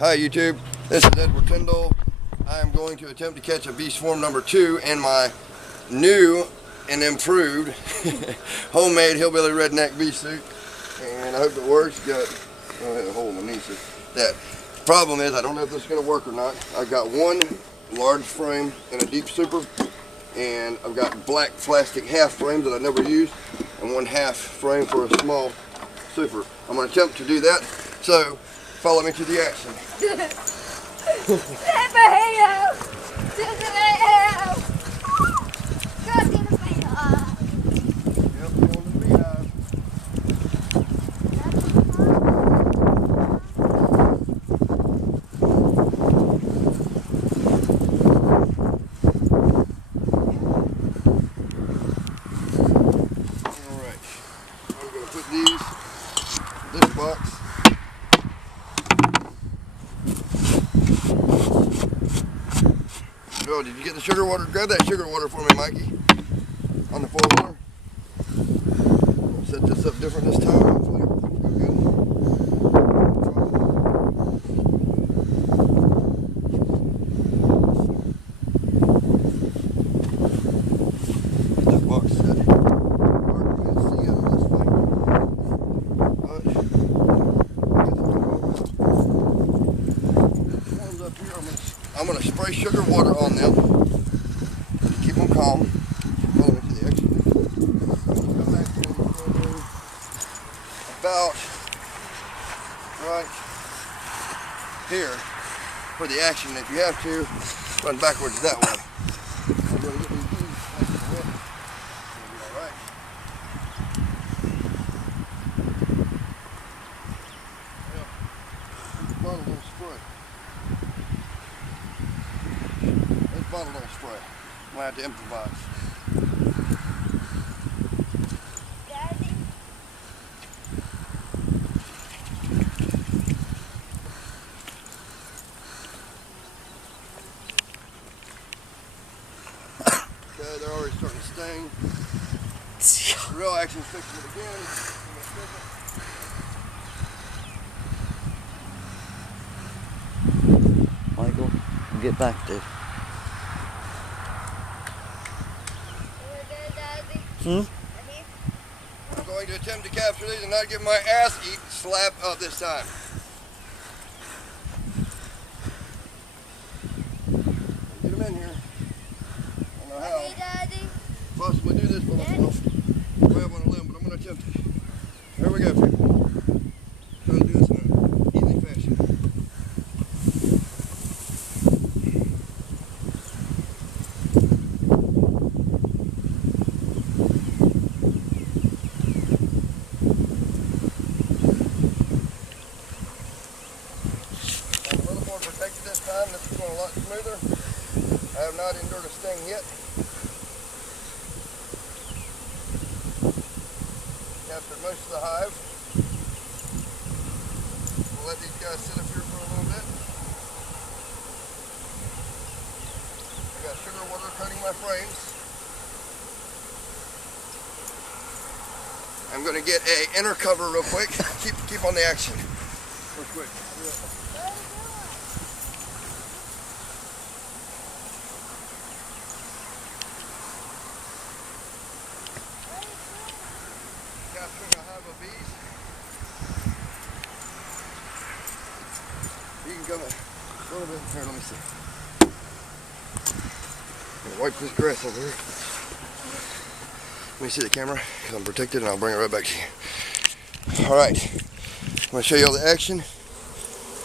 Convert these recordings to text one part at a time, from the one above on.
Hi YouTube, this is Edward Tyndall. I am going to attempt to catch a bee swarm number 2 in my new and improved homemade hillbilly redneck bee suit, and I hope it works. Got a hole in my knee. That problem is I don't know if this is going to work or not. I've got one large frame and a deep super, and I've got black plastic half frames that I never used, and one half frame for a small super. I'm going to attempt to do that. So follow me to the action. This box. Oh, did you get the sugar water? Grab that sugar water for me, Mikey. On the 4-wheeler. Set this up different this time. Hopefully everything will go good. That box set. I'm going to spray sugar water on them to keep them calm. Follow me to the exit. Come back here. About right here for the action. If you have to, run backwards that way. I'm going to get these bees nice and wet. It's going to be alright. Bottle don't spray. Bottle don't spray. I'm going to have to improvise. Daddy. Okay, they're already starting to sting. The real action's fixing it again. Michael, get back there. I'm going to attempt to capture these and not get my ass slapped up this time. Get them in here. I don't know how. Daddy. Possibly do this for myself. Way up on a limb, but I'm going to attempt it. Here we go, people. Try to do this in an easy fashion. This time, this is going a lot smoother. I have not endured a sting yet. Captured most of the hive. We'll let these guys sit up here for a little bit. I got sugar water coating my frames. I'm going to get a inner cover real quick. Keep on the action. Real quick. Capturing a hive of bees. You can come in a little bit. Here, let me see. I'm gonna wipe this grass over here. Let me see the camera because I'm protected, and I'll bring it right back to you. Alright, I'm going to show you all the action.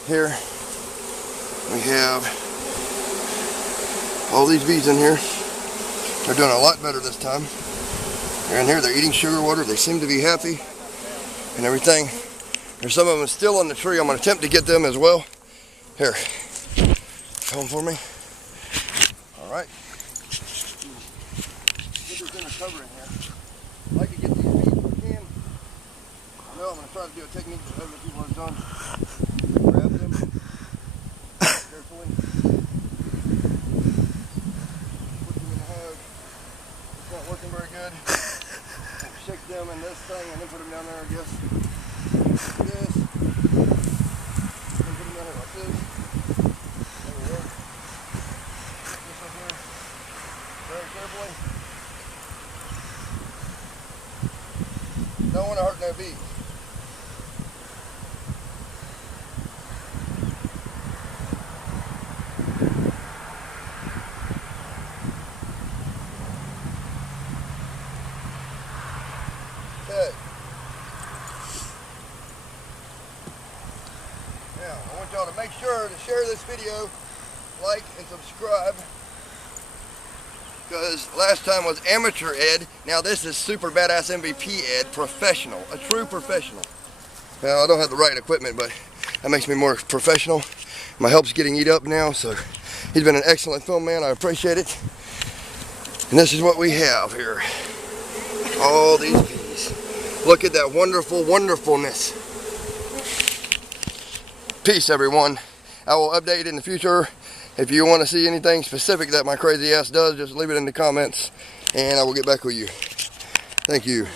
Here we have all these bees in here. They're doing a lot better this time. They're in here, they're eating sugar water, they seem to be happy and everything. There's some of them still on the tree. I'm going to attempt to get them as well. Here, come for me. Alright. Get this inner cover in here. I'd like to get these bees if I can. I know I'm going to try to do a technique that other people have done. Grab them carefully. Put them in the hive. It's not working very good. Shake them in this thing and then put them down there, I guess. Like this. And put them down there like this. Now, I want y'all to make sure to share this video, like and subscribe. Because last time was amateur Ed, now this is super badass MVP Ed, professional, a true professional. Now I don't have the right equipment, but that makes me more professional. My help's getting eat up now, so he's been an excellent film man, I appreciate it. And this is what we have here. All these bees. Look at that wonderful wonderfulness. Peace everyone. I will update in the future. If you want to see anything specific that my crazy ass does, just leave it in the comments and I will get back with you. Thank you.